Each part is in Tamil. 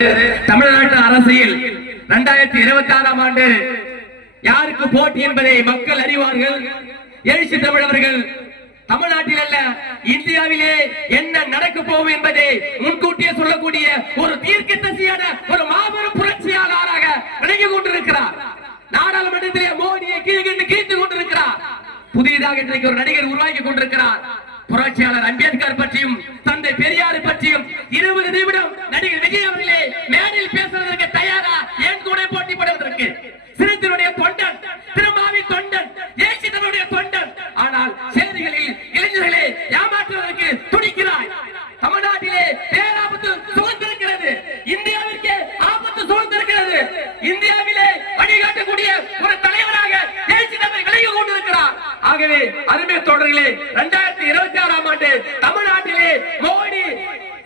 தமிழ்நாட்டு அரசியல் 2026ஆம் ஆண்டு யாருக்கு போட்டி என்பதை மக்கள் அறிவார்கள். எழுச்சி தமிழர்கள் தமிழ்நாட்டில் அல்ல இந்தியாவிலே என்ன நடக்க போகும் என்பதை முன்கூட்டியே சொல்லக்கூடிய ஒரு தீர்க்கதரிசியான ஒரு மாபெரும் புரட்சியாளராக விளங்கிக் கொண்டிருக்கிறார். நாடாளுமன்றத்திலே மோடியை கீழ்த்து கொண்டிருக்கிறார். புதியதாக இன்றைக்கு ஒரு நடிகர் உருவாக்கி கொண்டிருக்கிறார். புரட்சியாளர் அம்பேத்கர் பற்றியும் தந்தை பெரியார் பற்றியும் 20 நிமிடம் நடிகர் விஜய் அவர்களே மேடையில் பேசுவதற்கு தயாரா ஏன் கூட போட்டி போடுவதற்கு சிறுத்தையுடைய தொண்டன் திருமாவி தொண்டன் ஏசிதனுடைய தொண்டன். ஆனால் சேரிகளில் இளைஞர்களே ஏமாற்றுவதற்கு துடிக்கிறாய். தமிழ்நாட்டிலே பேராபத்து சூழ்ந்திருக்கிறது. இந்தியாவிற்கு ஆபத்து சூழ்ந்திருக்கிறது. இந்தியாவிலே வழிகாட்டக்கூடிய ஒரு தலைவராக ஏசிதனை விலகி கொண்டிருக்கிறார். ஆகவே அருமை தோழர்களே 2026ஆம் ஆண்டு தமிழ்நாட்டிலே மோடி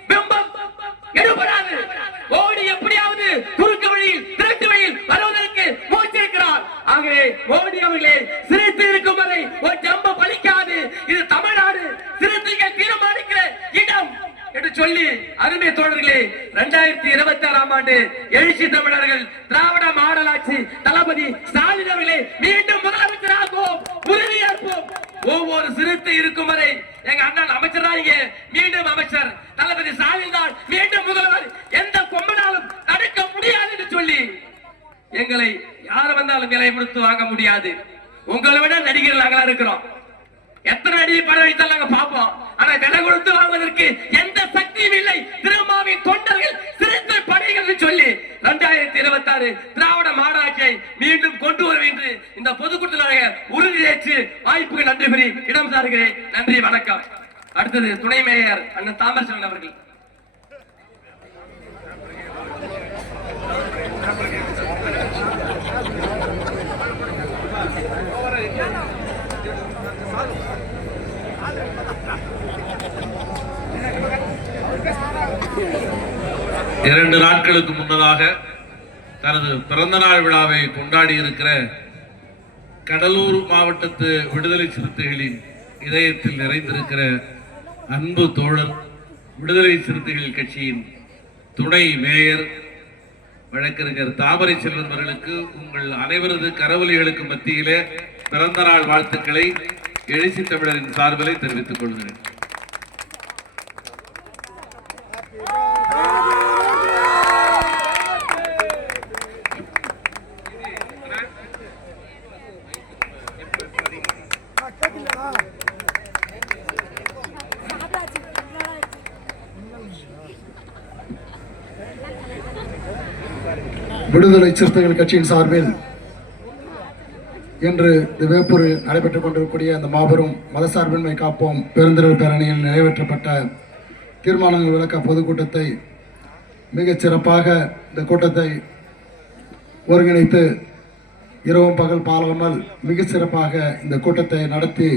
பிம்பம் எடுபடாது. மோடி எப்படியாவது குறுக்கு வழியில் திருட்டு வழியில் வருவதற்கு முயற்சிக்கிறார். ஆகவே மோடி அவர்களே சிறுத்தை இருக்கும் வரை ஒரு ஜம்ப பலிக்காது. இது தமிழ்நாடு சிறுத்தைகள் தீர்மானிக்கிற இடம் என்று சொல்லி அருமை தோழர்களே 2026ஆம் ஆண்டு எழுச்சி தமிழர்கள் திராவிட மாடலாட்சி தளபதி ஸ்டாலின் அவர்களே மீண்டும் முதலமைச்சராகவும் உறுதியேற்போம். ஒவ்வொரு சிறுத்தை இருக்கும் வரை எங்க அண்ணன் அமைச்சராக மீண்டும் அமைச்சர் தளபதி ஸ்டாலின் தான் மீண்டும் முதல்வர். எந்த கொம்பனாலும் தடுக்க முடியாது என்று சொல்லி எங்களை யார் வந்தாலும் விலை கொடுத்து வாங்க முடியாது. உங்களை விட நடிகர்கள் நாங்களா இருக்கிறோம். எத்தனை நடிகை படம் வைத்தாலும் நாங்க பார்ப்போம். ஆனா விலை கொடுத்து வாங்குவதற்கு எந்த சக்தியும் இல்லை. திருமாவின் தொண்டர்கள் சிறுத்தை படைகள் சொல்லி 2026 திராவிட மாடலாட்சியை மீண்டும் கொண்டு வரும் என்று இந்த பொதுக்கூட்டத்தில் உறுதியேற்று வாய்ப்புக்கு நன்றி கூறி இடம் சாருகிறேன். நன்றி, வணக்கம். அடுத்தது துணை மேயர் அண்ணன் தாமரசன் அவர்கள். இரண்டு நாட்களுக்கு முன்னதாக தனது பிறந்த நாள் விழாவை கொண்டாடி இருக்கிற கடலூர் மாவட்டத்து விடுதலை சிறுத்தைகளின் இதயத்தில் நிறைந்திருக்கிற அன்பு தோழர் விடுதலை சிறுத்தைகள் கட்சியின் துணை மேயர் வழக்கறிஞர் தாமரை செல்வன் அவர்களுக்கு உங்கள் அனைவரது கரவொலிகளுக்கு மத்தியிலே பிறந்த நாள் வாழ்த்துக்களை எழுச்சி தமிழரின் சார்பிலே தெரிவித்துக் கொள்கிறேன். விடுதலை சிறுத்தைகள் கட்சியின் சார்பில் இன்று வேப்பூரில் நடைபெற்றுக் கொண்டிருக்கக்கூடிய அந்த மாபெரும் மதசார்பின்மை காப்போம் பெருந்திரள் பேரணியில் நிறைவேற்றப்பட்ட தீர்மானங்கள் விளக்க பொதுக்கூட்டத்தை மிகச் சிறப்பாக இந்த கூட்டத்தை ஒருங்கிணைத்து இரவும் பகல் பாலாமல் மிக சிறப்பாக இந்த கூட்டத்தை நடத்தி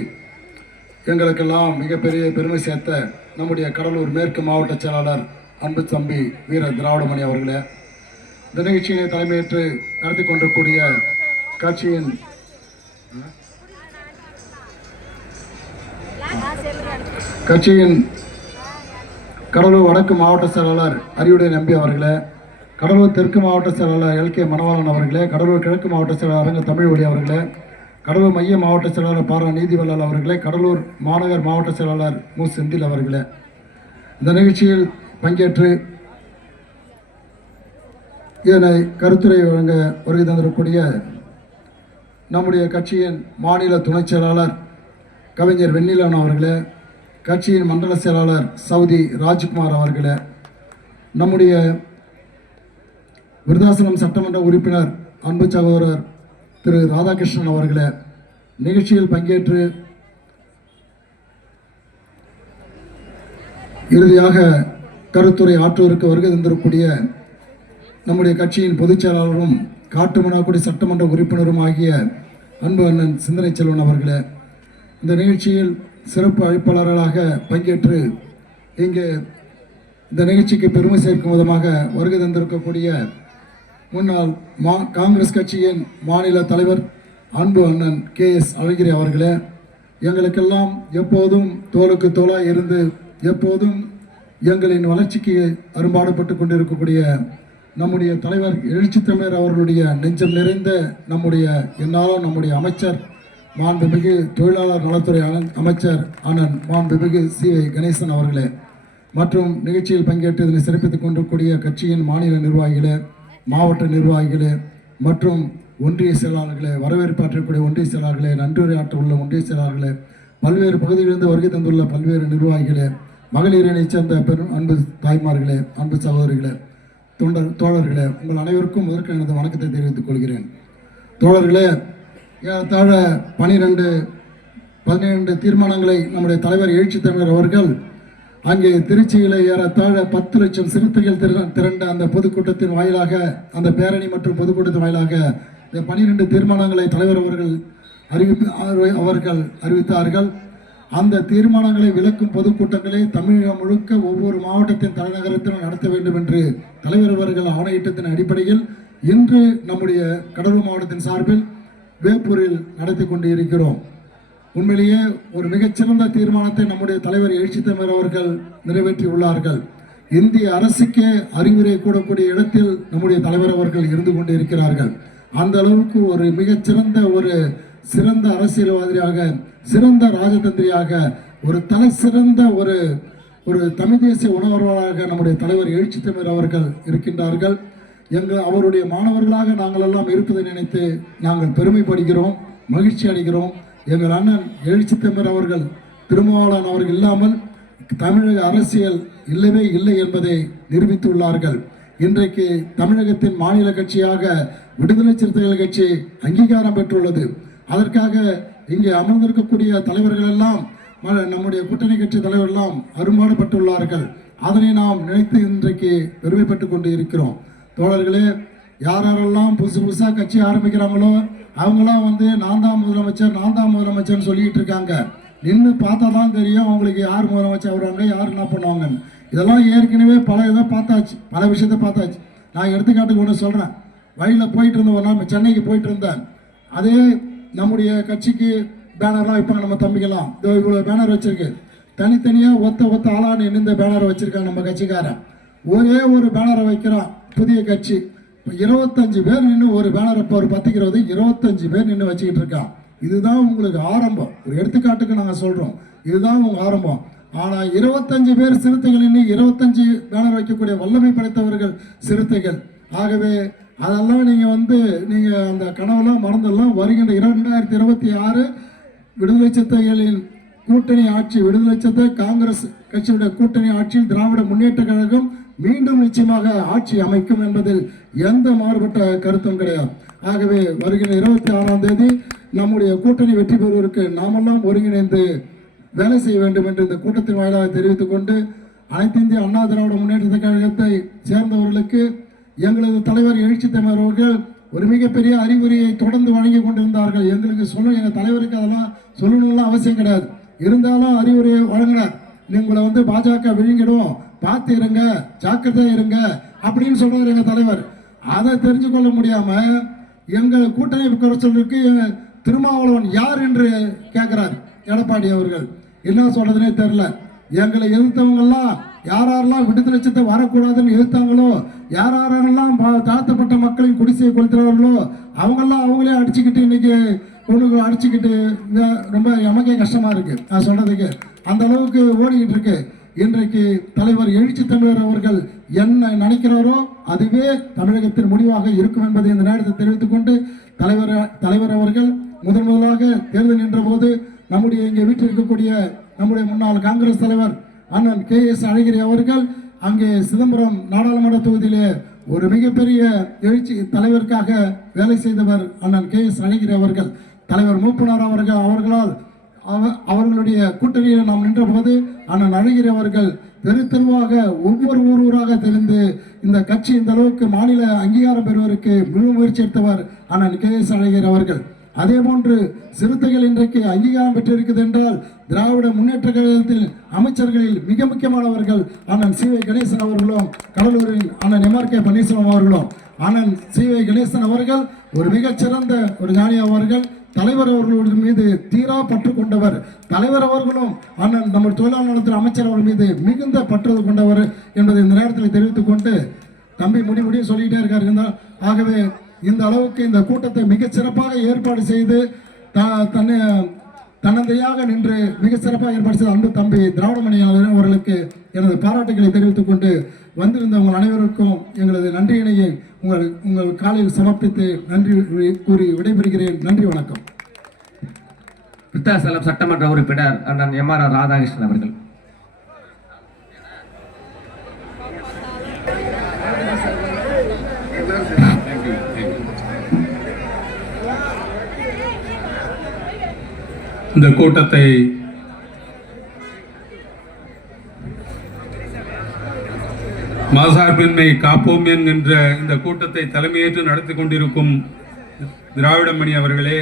எங்களுக்கெல்லாம் மிகப்பெரிய பெருமை சேர்த்த நம்முடைய கடலூர் மேற்கு மாவட்ட செயலாளர் அன்பு தம்பி வீர திராவிடமணி அவர்களே, இந்த நிகழ்ச்சியினை தலைமையேற்று நடத்தி கொண்டிருக்கூடிய கட்சியின் கடலூர் வடக்கு மாவட்ட செயலாளர் அரியுடைய நம்பி அவர்களே, கடலூர் தெற்கு மாவட்ட செயலாளர் LK மணவாளன் அவர்களே, கடலூர் கிழக்கு மாவட்ட செயலாளர் அரங்க தமிழ்வழி அவர்களே, கடலூர் மைய மாவட்ட செயலாளர் பாரா நீதிவல்லால் அவர்களே, கடலூர் மாநகர் மாவட்ட செயலாளர் மு செந்தில் அவர்களே, இந்த நிகழ்ச்சியில் பங்கேற்று இதனை கருத்துரை வழங்க வருகை தந்திருக்கக்கூடிய நம்முடைய கட்சியின் மாநில துணைச் செயலாளர் கவிஞர் வெண்ணிலன் அவர்களே, கட்சியின் மண்டல செயலாளர் சவுதி ராஜ்குமார் அவர்களே, நம்முடைய விருதாசலம் சட்டமன்ற உறுப்பினர் அன்பு சகோதரர் திரு ராதாகிருஷ்ணன் அவர்களே, நிகழ்ச்சியில் பங்கேற்று இறுதியாக கருத்துரை ஆற்றுவதற்கு வருகை தந்திருக்கக்கூடிய நம்முடைய கட்சியின் பொதுச் செயலாளரும் காட்டுமன்னாக்குடி சட்டமன்ற உறுப்பினரும் ஆகிய அன்பு அண்ணன் சிந்தனை செல்வன் அவர்களே, இந்த நிகழ்ச்சியில் சிறப்பு அழைப்பாளர்களாக பங்கேற்று இங்கே இந்த நிகழ்ச்சிக்கு பெருமை சேர்க்கும் விதமாக வருகை தந்திருக்கக்கூடிய முன்னாள் காங்கிரஸ் கட்சியின் மாநில தலைவர் அன்பு அண்ணன் KS அழகிரி அவர்களே, எங்களுக்கெல்லாம் எப்போதும் தோளுக்கு தோளாக இருந்து எப்போதும் எங்களின் வளர்ச்சிக்கு அரும்பாடுபட்டு கொண்டிருக்கக்கூடிய நம்முடைய தலைவர் எழுச்சி தமிழர் அவர்களுடைய நெஞ்சம் நிறைந்த என்னாலும் நம்முடைய அமைச்சர் மாண்புமிகு தொழிலாளர் நலத்துறை அமைச்சர் அண்ணன் மாண்புமிகு சி.வை. கணேசன் அவர்களே, மற்றும் நிகழ்ச்சியில் பங்கேற்று இதனை சிறப்பித்துக் கொண்டிருக்கூடிய கட்சியின் மாநில நிர்வாகிகளே, மாவட்ட நிர்வாகிகளே மற்றும் ஒன்றிய செயலாளர்களே, வரவேற்பாற்றக்கூடிய ஒன்றிய செயலாளர்களே, நன்றியுரையாற்ற உள்ள ஒன்றிய செயலாளர்களே, பல்வேறு பகுதிகளிலிருந்து வருகை தந்துள்ள பல்வேறு நிர்வாகிகளே, மகளிரணைச் சேர்ந்த பெரும் அன்பு தாய்மார்களே, அன்பு சகோதரிகளே, தோழர்களே, உங்கள் அனைவருக்கும் முதற்கு எனது வணக்கத்தை தெரிவித்துக் கொள்கிறேன். தோழர்களே, ஏறத்தாழ 12 தீர்மானங்களை நம்முடைய தலைவர் எழுச்சி தமிழர் அவர்கள் அங்கே திருச்சியில் ஏறத்தாழ 10 லட்சம் சிறுத்தைகள் திரண்ட அந்த பொதுக்கூட்டத்தின் வாயிலாக, அந்த பேரணி மற்றும் பொதுக்கூட்டத்தின் வாயிலாக இந்த 12 தீர்மானங்களை தலைவர் அவர்கள் அறிவித்தார்கள். அந்த தீர்மானங்களை விளக்கும் பொதுக்கூட்டங்களை தமிழகம் முழுக்க ஒவ்வொரு மாவட்டத்தின் தலைநகரத்திலும் நடத்த வேண்டும் என்று தலைவர் அவர்கள் ஆணையிட்டத்தின் அடிப்படையில் இன்று நம்முடைய கடலூர் மாவட்டத்தின் சார்பில் வேப்பூரில் நடத்தி கொண்டு இருக்கிறோம். உண்மையிலேயே ஒரு மிகச்சிறந்த தீர்மானத்தை நம்முடைய தலைவர் எழுச்சி தமிழர் அவர்கள் நிறைவேற்றியுள்ளார்கள். இந்திய அரசுக்கே அறிவுரை கூடக்கூடிய இடத்தில் நம்முடைய தலைவர் அவர்கள் இருந்து கொண்டு இருக்கிறார்கள். அந்த அளவுக்கு ஒரு மிகச்சிறந்த சிறந்த அரசியல்வாதியாக, சிறந்த ராஜதந்திரியாக, ஒரு தலை சிறந்த ஒரு தமிழ் தேசிய உணர்வாளராக நம்முடைய தலைவர் எழுச்சி தமிழர் அவர்கள் இருக்கின்றார்கள். அவருடைய மாணவர்களாக நாங்கள் எல்லாம் இருப்பதை நினைத்து நாங்கள் பெருமைப்படுகிறோம், மகிழ்ச்சி அடைகிறோம். எங்கள் அண்ணன் எழுச்சி தமிழர் அவர்கள், திருமாவளவன் அவர்கள் இல்லாமல் தமிழக அரசியல் இல்லவே இல்லை என்பதை நிரூபித்துள்ளார்கள். இன்றைக்கு தமிழகத்தின் மாநில கட்சியாக விடுதலை சிறுத்தைகள் கட்சி அங்கீகாரம் பெற்றுள்ளது. அதற்காக இங்கே அமர்ந்திருக்கக்கூடிய தலைவர்கள் எல்லாம், நம்முடைய கூட்டணி கட்சி தலைவர்கள் எல்லாம் அரும்பாடுபட்டுள்ளார்கள். அதனை நாம் நினைத்து இன்றைக்கு பெருமைப்பட்டு கொண்டு இருக்கிறோம். தோழர்களே, யாரெல்லாம் புதுசாக கட்சி ஆரம்பிக்கிறாங்களோ அவங்களாம் நான் தான் முதலமைச்சர்னு சொல்லிட்டு இருக்காங்க. நின்று பார்த்தா தான் தெரியும் அவங்களுக்கு யார் முதலமைச்சர் ஆகுறாங்க, யார் என்ன பண்ணுவாங்க. இதெல்லாம் ஏற்கனவே பல பார்த்தாச்சு, பல விஷயத்தை பார்த்தாச்சு. நான் எடுத்துக்காட்டுக்கு ஒன்று சொல்கிறேன். வழியில் போயிட்டு இருந்த ஒரு நாள் சென்னைக்கு போயிட்டு இருந்தேன். அதே நம்முடைய கட்சிக்கு பேனர்லாம் வைப்பாங்க. நம்ம தம்பிக்கலாம் இவ்வளோ பேனர் வச்சிருக்கு, தனித்தனியாக ஒத்த ஆளான்னு இந்த பேனரை வச்சிருக்காங்க நம்ம கட்சிக்காரன். ஒரே ஒரு பேனரை வைக்கிறான் புதிய கட்சி. 25 பேர் நின்று ஒரு பேனர், இப்போ ஒரு 10 25 பேர் நின்று வச்சுக்கிட்டு இருக்கான். இதுதான் உங்களுக்கு ஆரம்பம். ஒரு எடுத்துக்காட்டுக்கு நாங்கள் சொல்கிறோம், இதுதான் உங்க ஆரம்பம். ஆனால் 25 பேர் சிறுத்தைகள் நின்று 25 பேனர் வைக்கக்கூடிய வல்லமை படைத்தவர்கள் சிறுத்தைகள். ஆகவே அதெல்லாம் நீங்கள் அந்த கனவெல்லாம் மறந்தெல்லாம் வருகின்ற 2026 விடுதலை சிறுத்தைகளின் கூட்டணி ஆட்சி, விடுதலை சிறுத்தை காங்கிரஸ் கட்சியுடைய கூட்டணி ஆட்சியில் திராவிட முன்னேற்ற கழகம் மீண்டும் நிச்சயமாக ஆட்சி அமைக்கும் என்பதில் எந்த மாறுபட்ட கருத்தும் கிடையாது. ஆகவே வருகிற 26ஆம் தேதி நம்முடைய கூட்டணி வெற்றி பெறுவதற்கு நாமெல்லாம் ஒருங்கிணைந்து வேலை செய்ய வேண்டும் என்று இந்த கூட்டத்தின் வாயிலாக தெரிவித்துக் கொண்டு, அனைத்து இந்திய அண்ணா திராவிட முன்னேற்ற கழகத்தை சேர்ந்தவர்களுக்கு எங்களது தலைவர் எழுச்சி தமிழர் அவர்கள் ஒரு மிகப்பெரிய அறிவுரையை தொடர்ந்து வழங்கி கொண்டிருந்தார்கள். எங்களுக்கு எங்கள் தலைவருக்கு அதெல்லாம் சொல்லணும்லாம் அவசியம் கிடையாது. இருந்தாலும் அறிவுரையை வழங்கினார். உங்களை பாஜக விழுங்கிடும், பார்த்து இருங்க, ஜாக்கிரதையா இருங்க அப்படின்னு சொல்றாரு எங்க தலைவர். அதை தெரிஞ்சு கொள்ள முடியாம எங்கள் கூட்டணி குறைச்சலுக்கு திருமாவளவன் யார் என்று கேட்கிறார் எடப்பாடி அவர்கள். என்ன சொல்றதுனே தெரியல. எங்களை எதிர்த்தவங்கெல்லாம் யாரெல்லாம் விடுதலை சிறுத்தை வரக்கூடாதுன்னு எதிர்த்தாங்களோ, யாரெல்லாம் தாழ்த்தப்பட்ட மக்களின் குடிசையை கொளுத்துறார்களோ அவங்கெல்லாம் அவங்களே அடிச்சுக்கிட்டு இன்னைக்கு ஒன்று அடிச்சுக்கிட்டு ரொம்ப நமக்கே கஷ்டமா இருக்கு நான் சொல்றதுக்கு. அந்த அளவுக்கு ஓடிக்கிட்டு இருக்கு. இன்றைக்கு தலைவர் எழுச்சி தமிழர் அவர்கள் என்ன நினைக்கிறாரோ அதுவே தமிழகத்தின் முடிவாக இருக்கும் என்பதை இந்த நேரத்தை தெரிவித்துக் கொண்டு, தலைவர் அவர்கள் முதலாக தேர்தல் நின்ற போது நம்முடைய இங்கே வீட்டில் இருக்கக்கூடிய நம்முடைய முன்னாள் காங்கிரஸ் தலைவர் அண்ணன் KS அழகிரி அவர்கள் அங்கே சிதம்பரம் நாடாளுமன்ற தொகுதியிலே ஒரு மிகப்பெரிய எழுச்சி தலைவருக்காக வேலை செய்தவர் அண்ணன் KS அழகிரி அவர்கள். தலைவர் மூப்பனார் அவர்களால் அவர்களுடைய கூட்டணியில் நாம் நின்ற போது அண்ணன் அழகிரி அவர்கள் தெருவாக ஒவ்வொரு ஊராக தெரிந்து இந்த கட்சி இந்த அளவுக்கு மாநில அங்கீகாரம் பெறுவதற்கு முழு முயற்சி எடுத்தவர் அண்ணன் KS அழகிரி அவர்கள். அதே போன்று சிறுத்தைகள் இன்றைக்கு அங்கீகாரம் பெற்றிருக்கிறது என்றால் திராவிட முன்னேற்ற கழகத்தில் அமைச்சர்களில் மிக முக்கியமானவர்கள் அண்ணன் சி.வை. கணேசன் அவர்களும், கடலூரில் அண்ணன் MRK பன்னீர்செல்வம் அவர்களும். அண்ணன் சி.வை. கணேசன் அவர்கள் ஒரு மிகச்சிறந்த ஒரு ஞானி அவர்கள். தலைவர் அவர்களுடைய மீது தீரா பற்று கொண்டவர். தலைவர் அவர்களும் அண்ணன் நம்ம தொழிலாளர் நலத்துறை அமைச்சர் அவர்கள் மீது மிகுந்த பற்று கொண்டவர் என்பதை இந்த நேரத்தில் தெரிவித்துக் கொண்டு, தம்பி முடியும் சொல்லிக்கிட்டே இருக்காரு. ஆகவே இந்த அளவுக்கு இந்த கூட்டத்தை மிகச் சிறப்பாக ஏற்பாடு செய்து தன்னந்தையாக நின்று மிக சிறப்பாக ஏற்பாடு செய்த அன்பு தம்பி திராவிடமணி அவர்களுக்கு எனது பாராட்டுகளை தெரிவித்துக் கொண்டு வந்திருந்த உங்கள் அனைவருக்கும் எங்களது நன்றியினையை உங்கள் காலையில் சமர்ப்பித்து நன்றி கூறி விடைபெறுகிறேன். நன்றி, வணக்கம். விருத்தாசலம் சட்டமன்ற உறுப்பினர் அண்ணன் எம்.ஆர். ராதாகிருஷ்ணன் அவர்கள். இந்த கூட்டத்தை மதசார்பின்மை காப்போம் என்கின்ற இந்த கூட்டத்தை தலைமையேற்று நடத்தி கொண்டிருக்கும் திராவிடமணி அவர்களே,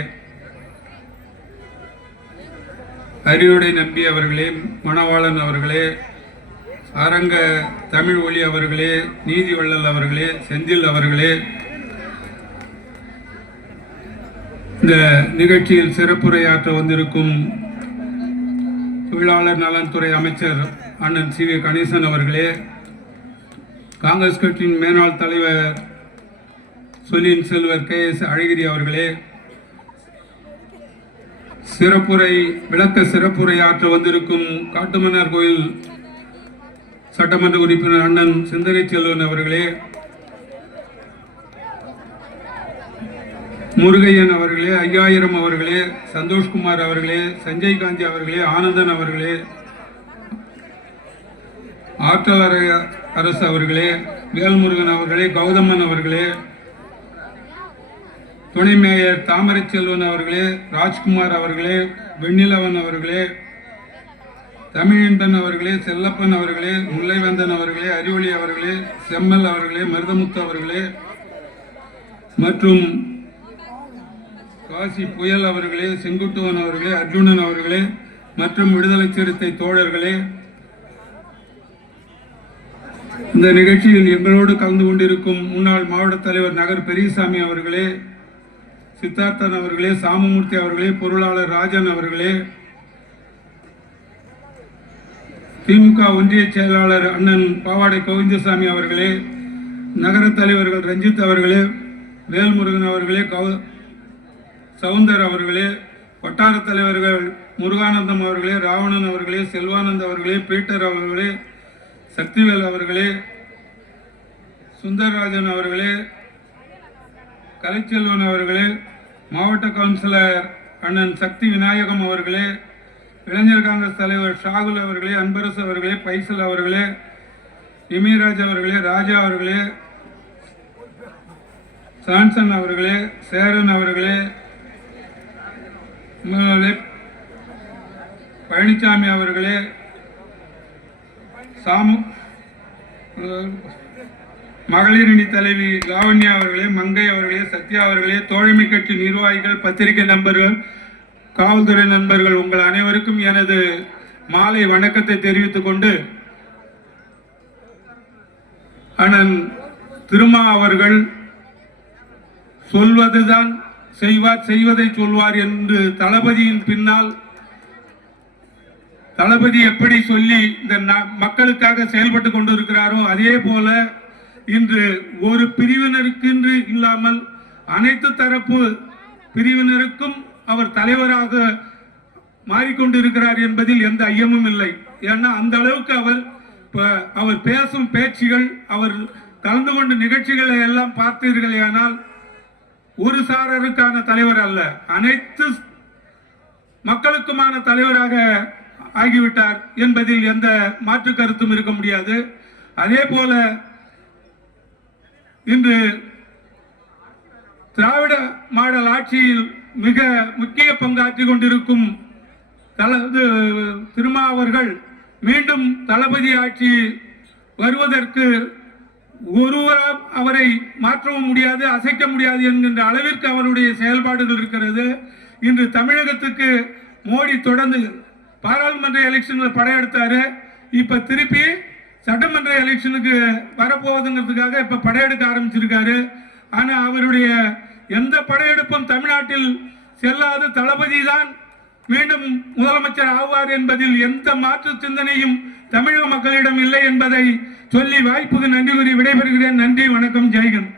அரியுடை நம்பி அவர்களே, மணவாளன் அவர்களே, அரங்க தமிழ் ஒளி அவர்களே, நீதி வள்ளல் அவர்களே, செந்தில் அவர்களே, இந்த நிகழ்ச்சியில் சிறப்புரையாற்ற வந்திருக்கும் தொழிலாளர் நலன்துறை அமைச்சர் அண்ணன் சி.வி. கணேசன் அவர்களே, காங்கிரஸ் கட்சியின் மேனாள் தலைவர் சொலின் செல்வர் கே.எஸ். அழகிரி அவர்களே, சிறப்புரையாற்ற வந்திருக்கும் காட்டுமன்னார் கோயில் சட்டமன்ற உறுப்பினர் அண்ணன் சிந்தனை செல்வன் அவர்களே, முருகையன் அவர்களே, 5000 அவர்களே, சந்தோஷ்குமார் அவர்களே, சஞ்சய் காந்தி அவர்களே, ஆனந்தன் அவர்களே, ஆற்றல் அரசு அவர்களே, வேல்முருகன் அவர்களே, கௌதமன் அவர்களே, துணை மேயர் தாமரை செல்வன் அவர்களே, ராஜ்குமார் அவர்களே, வெண்ணிலவன் அவர்களே, தமிழன்பன் அவர்களே, செல்லப்பன் அவர்களே, முல்லைவந்தன் அவர்களே, அறிவொளி அவர்களே, செம்மல் அவர்களே, மருதமுத்து அவர்களே மற்றும் காசி புயல் அவர்களே, செங்குட்டுவன் அவர்களே, அர்ஜுனன் அவர்களே மற்றும் விடுதலை சிறுத்தை தோழர்களே, இந்த நிகழ்ச்சியில் எங்களோடு கலந்து கொண்டிருக்கும் முன்னாள் மாவட்ட தலைவர் நகர் பெரியசாமி அவர்களே, சித்தார்த்தன் அவர்களே, சாமமூர்த்தி அவர்களே, பொருளாளர் ராஜன் அவர்களே, திமுக ஒன்றிய செயலாளர் அண்ணன் பாவாடை கோவிந்தசாமி அவர்களே, நகர தலைவர்கள் ரஞ்சித் அவர்களே, வேல்முருகன் அவர்களே, சவுந்தர் அவர்களே, வட்டார தலைவர்கள் முருகானந்தம் அவர்களே, ராவணன் அவர்களே, செல்வானந்த் அவர்களே, பீட்டர் அவர்களே, சக்திவேல் அவர்களே, சுந்தரராஜன் அவர்களே, கலைச்செல்வன் அவர்களே, மாவட்ட கவுன்சிலர் அண்ணன் சக்தி விநாயகம் அவர்களே, இளைஞர் காங்கிரஸ் தலைவர் ஷாகுல் அவர்களே, அன்பரசு அவர்களே, பைசல் அவர்களே, இமிராஜ் அவர்களே, ராஜா அவர்களே, சான்சன் அவர்களே, சேரன் அவர்களே, பழனிசாமி அவர்களே, மகளிரணி தலைவி லாவண்யா அவர்களே, மங்கை அவர்களே, சத்யா அவர்களே, தோழமை கட்சி நிர்வாகிகள், பத்திரிகை நண்பர்கள், காவல்துறை நண்பர்கள், உங்கள் அனைவருக்கும் எனது மாலை வணக்கத்தை தெரிவித்துக் கொண்டு, அண்ணன் திருமா அவர்கள் சொல்வதுதான் செய்வார், செய்வதை சொல்வார் என்று தளபதியின் பின்னால் தளபதி எப்படி சொல்லி இந்த மக்களுக்காக செயல்பட்டு கொண்டிருக்கிறாரோ அதே போல இன்று ஒரு பிரிவினருக்கு இல்லாமல் அனைத்து தரப்பு பிரிவினருக்கும் அவர் தலைவராக மாறிக்கொண்டிருக்கிறார் என்பதில் எந்த ஐயமும் இல்லை. ஏன்னா அந்த அளவுக்கு அவர் பேசும் பேச்சுகள், அவர் கலந்து கொண்ட நிகழ்ச்சிகளை எல்லாம் பார்த்தீர்களேயானால் ஒரு சாரருக்கான தலைவர் அல்ல, அனைத்து மக்களுக்குமான தலைவராக ஆகிவிட்டார் என்பதில் எந்த மாற்று கருத்தும் இருக்க முடியாது. அதே போல இன்று திராவிட மாடல் ஆட்சியில் மிக முக்கிய பங்காற்றி கொண்டிருக்கும் திருமா அவர்கள் மீண்டும் தளபதி ஆட்சி வருவதற்கு ஒருவரால் அவரை மாற்றவும் முடியாது, அசைக்க முடியாது என்கின்ற அளவிற்கு அவருடைய செயல்பாடுகள் இருக்கிறது. இன்று தமிழகத்துக்கு மோடி தொடர்ந்து பாராளுமன்ற எலெக்ஷன்ல படையெடுத்தாரு, இப்ப திருப்பி சட்டமன்ற எலெக்ஷனுக்கு வரப்போவதுங்கிறதுக்காக இப்ப படையெடுக்க ஆரம்பிச்சிருக்காரு. ஆனா அவருடைய எந்த படையெடுப்பும் தமிழ்நாட்டில் செல்லாது. தளபதி தான் மீண்டும் முதலமைச்சர் ஆவார் என்பதில் எந்த மாற்று சிந்தனையும் தமிழக மக்களிடம் இல்லை என்பதை சொல்லி வாய்ப்புக்கு நன்றி கூறி விடைபெறுகிறேன். நன்றி, வணக்கம், ஜெய்ஹிந்த்.